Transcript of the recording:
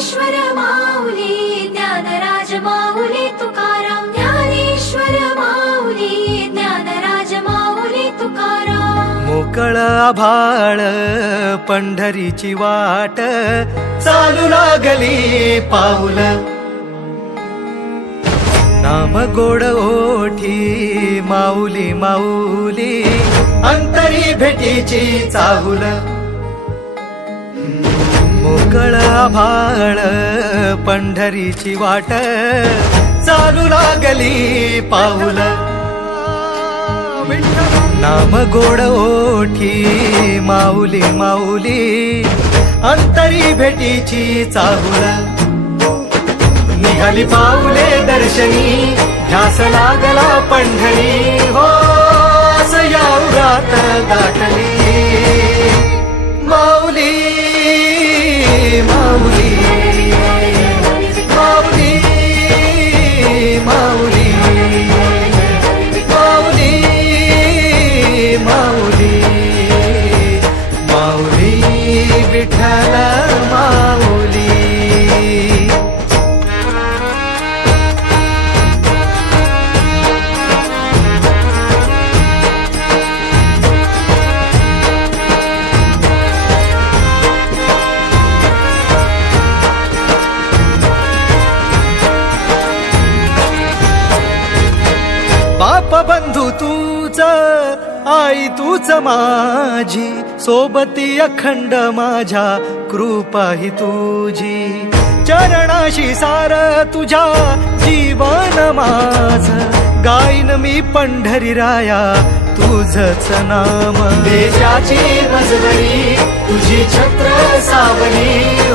ज्ञानेश्वर माऊली ज्ञानराज माऊली तुकाराम ज्ञानेश्वर माऊली ज्ञानराज माऊली तुकाराम मोकळ आभाळ पंढरीची वाट चालू लागली पाऊल नाम गोड ओठी माऊली माऊली अंतरी भेटीची चाहुल मोकळ आभाळ पंढरीची वाट चालू लागली पाऊल नाम गोड ओठी माऊली माऊली अंतरी भेटीची चाहुल निघाली पाऊले दर्शनी ध्यास लागला पंढरी हो यात गाठली माऊली माऊली माऊली माऊली माऊली माऊली माऊली विठ्ठल माऊली बाप बंधू तूच आई तूच माझी सोबती अखंड माझ्या कृपा ही तुझी चरणाशी सार तुझ्या जीवन माझ गाईन मी पंढरी राया तुझच नाम देशाची मजबरी तुझी छत्र सावली